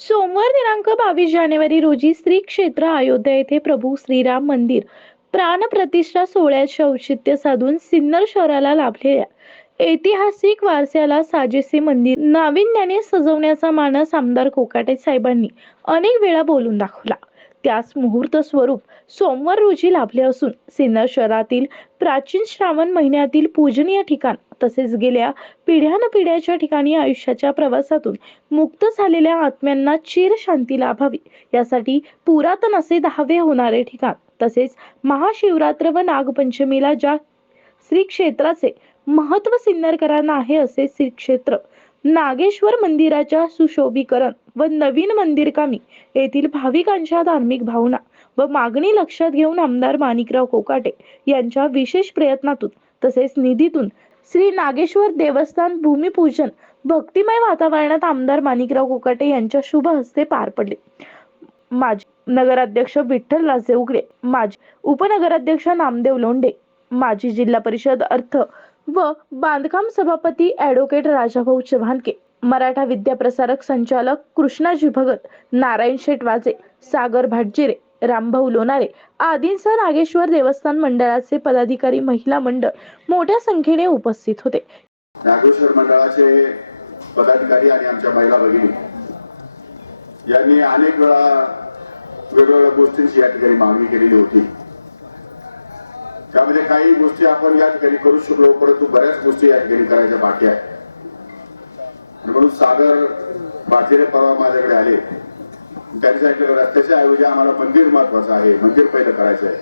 सोमवार दिनांक बावीस जानेवारी रोजी श्री क्षेत्र अयोध्या येथे प्रभू श्रीराम मंदिर प्राणप्रतिष्ठा सोहळ्याचे औचित्य साधून सिन्नर शहराला लाभलेल्या ऐतिहासिक वारसाला साजेसे मंदिर नाविन्याने सजवण्याचा मानस आमदार कोकाटे साहेबांनी अनेक वेळा बोलून दाखवला. त्यास मुहूर्त स्वरूप सोमवार रोजी लाभले असून सिन्नर शहरातील प्राचीन श्रावण महिन्यातील पूजनीय ठिकाण तसेच गेल्या पिढ्यानपिढ्याच्या ठिकाणी आयुष्याच्या प्रवासातून मुक्त झालेल्या आत्म्यांना चिर शांती लाभावी. यासाठी पुरातन असे दहावे होणारे ठिकाण तसेच महाशिवरात्र व नागपंचमीला ज्या श्री क्षेत्राचे महत्त्व सिन्नरकरांना आहे असे श्री क्षेत्र नागेश्वर मंदिराच्या सुशोभीकरण व नवीन मंदिरकामी येथील भाविकांच्या धार्मिक भावना व मागणी लक्षात घेऊन आमदार माणिकराव कोकाटे यांच्या विशेष प्रयत्नातून तसेच निधीतून श्री नागेश्वर देवस्थान भूमिपूजन भक्तिमय वातावरणात आमदार माणिकराव कोकाटे यांच्या शुभ हस्ते पार पडले. माजी नगराध्यक्ष विठ्ठल राजे उगडे माजी उपनगराध्यक्ष नामदेव लोंढे माजी जिल्हा परिषद अर्थ व बांधकाम सभापती ॲडव्होकेट राजाभाऊ चव्हाणके. मराठा विद्याप्रसारक संचालक कृष्णाजी भगत नारायण शेठ वाजे सागर भाटजिरे रामभाऊ लोणारे आदींसह नागेश्वर देवस्थान मंडळाचे पदाधिकारी महिला मंडळ मोठ्या संख्येने उपस्थित होते. नागेश्वर मंडळाचे पदाधिकारी आणि आमच्या महिला भगिनी यांनी अनेक वेळा वेगवेगळ्या गोष्टींची या ठिकाणी मागणी केलेली होती. त्यामध्ये काही गोष्टी आपण या ठिकाणी करू शकलो परंतु बऱ्याच गोष्टी या ठिकाणी करायच्या बाकी आहेत. म्हणून सागर बाजीरे परवा माझ्याकडे आले. त्यांनी सांगितलं रस्त्याच्या ऐवजी आम्हाला मंदिर महत्वाचं आहे मंदिर पहिलं करायचं आहे.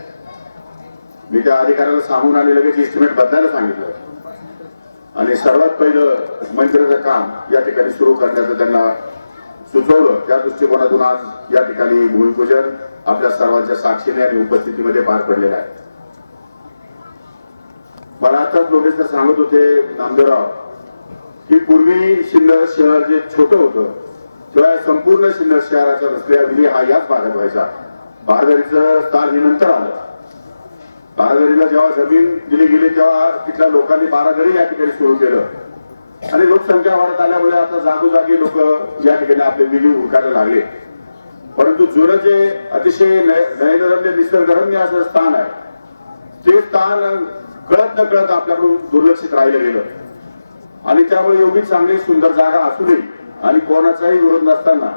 मी त्या अधिकाऱ्याला सांगून आणि लगेच इस्टिमेट बदलायला सांगितलं. आणि सर्वात पहिलं मंदिराचं काम या ठिकाणी सुरू करण्याचं त्यांना सुचवलं. त्या दृष्टिकोनातून आज या ठिकाणी भूमिपूजन आपल्या सर्वांच्या साक्षीने आणि उपस्थितीमध्ये पार पडलेलं आहे. मला आताच लोकेश सांगत होते नामदेवराव की पूर्वी सिन्नर शहर जे छोटं होतं तेव्हा संपूर्ण सिन्नर शहराचा रस्त्या विधी हा याच भागात व्हायचा. बारदरीचं स्थान हे नंतर आलं. बारादरीला जेव्हा जमीन दिली गेली तेव्हा तिथल्या लोकांनी बारादरी या ठिकाणी सुरू केलं. आणि लोकसंख्या वाढत आल्यामुळे आता जागोजागी लोक या ठिकाणी आपले विधी उरकायला लागले. परंतु जुनं जे अतिशय नय- नयनरम्य निसर्गरम्य असं स्थान आहे ते स्थान कळत न कळत आपल्याकडून दुर्लक्षित राहिलं गेलं. आणि त्यामुळे एवढी चांगली सुंदर जागा असूनही आणि कोणाचाही विरोध नसताना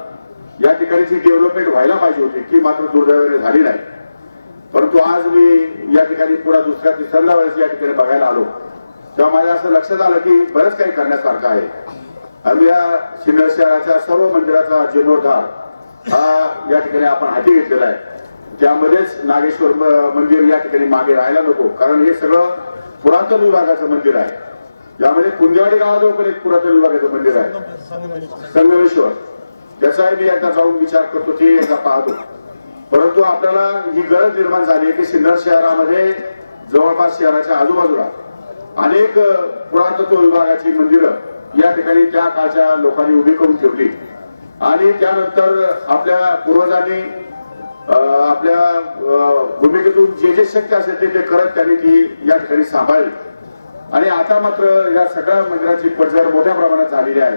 या ठिकाणची डेव्हलपमेंट व्हायला पाहिजे होती ती मात्र दुर्दैवाने झाली नाही. परंतु आज मी या ठिकाणी पुन्हा दुसऱ्या तिसऱ्यांदा वेळेस या ठिकाणी बघायला आलो. तेव्हा माझ्या असं लक्षात आलं की बरंच काही करण्यासारखं आहे. आम्ही या सिन्नर शहराच्या सर्व मंदिराचा जीर्णोद्धार हा या ठिकाणी आपण हाती घेतलेला आहे. त्यामध्येच नागेश्वर मंदिर या ठिकाणी मागे राहायला नको. कारण हे सगळं पुरातन विभागाचं मंदिर आहे. यामध्ये कुंदेवाडी गावाजवळ पण एक पुरातन विभागाचं मंदिर आहे. संगमेश्वर. त्याचाही मी एकदा जाऊन विचार करतो ते एकदा पाहतो. परंतु आपल्याला ही गरज निर्माण झाली आहे की सिन्नर शहरामध्ये जवळपास शहराच्या आजूबाजूला अनेक पुरातत्व विभागाची मंदिरं या ठिकाणी त्या काळच्या लोकांनी उभी करून ठेवली. आणि त्यानंतर आपल्या पूर्वजांनी आपल्या भूमिकेतून जे जे शक्य असेल ते ते करत त्यांनी ती या ठिकाणी सांभाळली. आणि आता मात्र या सगळ्या मंदिराची पडझड मोठ्या प्रमाणात झालेली आहे.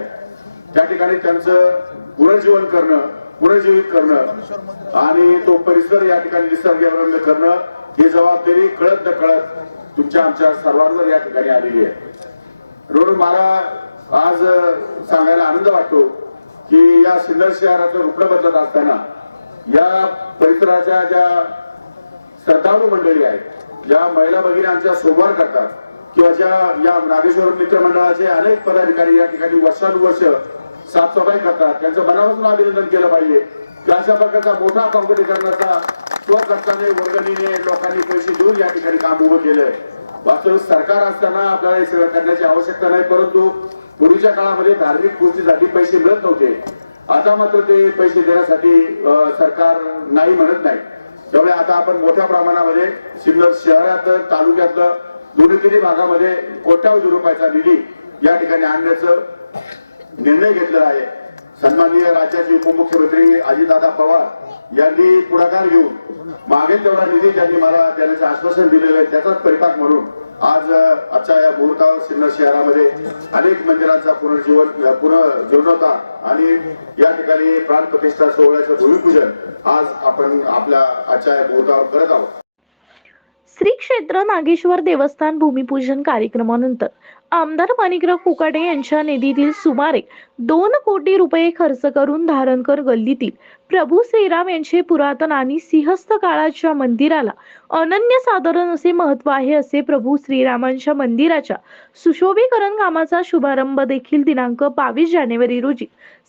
त्या ठिकाणी त्यांचं पुनर्जीवन करणं पुनर्जीवित करणं आणि तो परिसर या ठिकाणी निसर्गरम्य करणं ही जबाबदारी कळत न कळत तुमच्या आमच्या सर्वांवर या ठिकाणी आलेली आहे. म्हणून मला आज सांगायला आनंद वाटतो की या सिन्नर शहराचं रुग्ण बदलत असताना या परिसराच्या ज्या श्रद्धाळू मंडळी आहेत ज्या महिला भगिनी आमच्या सोमवार करतात किंवा ज्या या नागेश्वर मित्र मंडळाचे अनेक पदाधिकारी या ठिकाणी वर्षानुवर्ष साफसफाई करतात त्यांचं मनापासून अभिनंदन केलं पाहिजे. की अशा प्रकारचा मोठा कॉम्पिटिकरणाचा स्वखर्चाने वर्गणीने लोकांनी पैसे देऊन या ठिकाणी काम उभं केलंय. वास्तविक सरकार असताना आपल्याला हे सगळं करण्याची आवश्यकता नाही परंतु पूर्वीच्या काळामध्ये धार्मिक गोष्टीसाठी पैसे मिळत नव्हते. आता मात्र ते पैसे देण्यासाठी सरकार नाही म्हणत नाही. त्यामुळे आता आपण मोठ्या प्रमाणामध्ये सिन्नर शहरात तालुक्यातलं दोन्ही तिन्ही भागामध्ये कोट्यावधी रुपयाचा निधी या ठिकाणी आणण्याचं निर्णय घेतलेला आहे. सन्माननीय राज्याचे उपमुख्यमंत्री अजितदादा पवार यांनी पुढाकार घेऊन मागेल तेवढा निधी त्यांनी मला देण्याचं आश्वासन दिलेलं आहे. त्याचाच परिपाक म्हणून आज आजच्या या मुहूर्तावर सिन्नर शहरामध्ये अनेक मंदिरांचा पुनर्जीवन पुनर्जीवनोद्धार आणि या ठिकाणी प्राण प्रतिष्ठा सोहळ्याचं भूमिपूजन आज आपण आपल्या आजच्या या मुहूर्तावर करत आहोत. श्री क्षेत्र नागेश्वर देवस्थान भूमिपूजन कार्यक्रमानंतर आमदार माणिकराव कोकाटे यांच्या निधीतील सुमारे दोन कोटी रुपये खर्च करून धारणकर गल्लीतील प्रभू श्रीराम यांचे पुरातन आणि सिंहस्थ काळाच्या मंदिराला अनन्यसाधारण असे महत्त्व आहे असे प्रभू श्रीरामांच्या मंदिराच्या सुशोभीकरण कामाचा शुभारंभ देखील दिनांक बावीस जानेवारी रोजी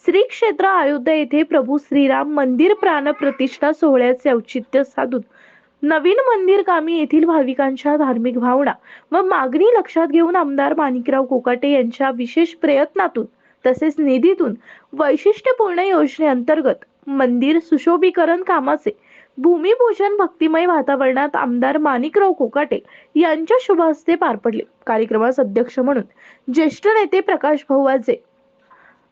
श्री क्षेत्र अयोध्या येथे प्रभू श्रीराम मंदिर प्राण प्रतिष्ठा सोहळ्याचे औचित्य साधून नवीन मंदिर कामी येथील भाविकांच्या धार्मिक भावना व मागणी लक्षात घेऊन आमदार माणिकराव कोकाटे यांच्या विशेष प्रयत्नातून तसेच निधीतून वैशिष्ट्यपूर्ण योजनेअंतर्गत मंदिर सुशोभीकरण कामाचे भूमिपूजन भक्तिमय वातावरणात आमदार माणिकराव कोकाटे यांच्या शुभ हस्ते पार पडले. कार्यक्रमास अध्यक्ष म्हणून ज्येष्ठ नेते प्रकाश भाऊ वाजे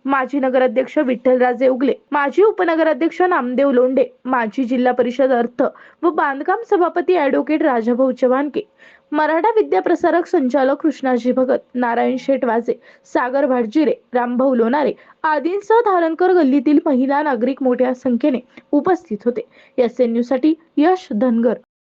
माजी नगराध्यक्ष विठ्ठलराजे उगले माजी उपनगराध्यक्ष नामदेव लोंढे माजी जिल्हा परिषद अर्थ व बांधकाम सभापती ॲडव्होकेट राजाभाऊ चव्हाणके. मराठा विद्याप्रसारक संचालक कृष्णाजी भगत नारायण शेठ वाजे सागर भाटजिरे रामभाऊ लोणारे आदींसह धारणकर गल्लीतील महिला नागरिक मोठ्या संख्येने उपस्थित होते. एस एनसाठी यश धनगर.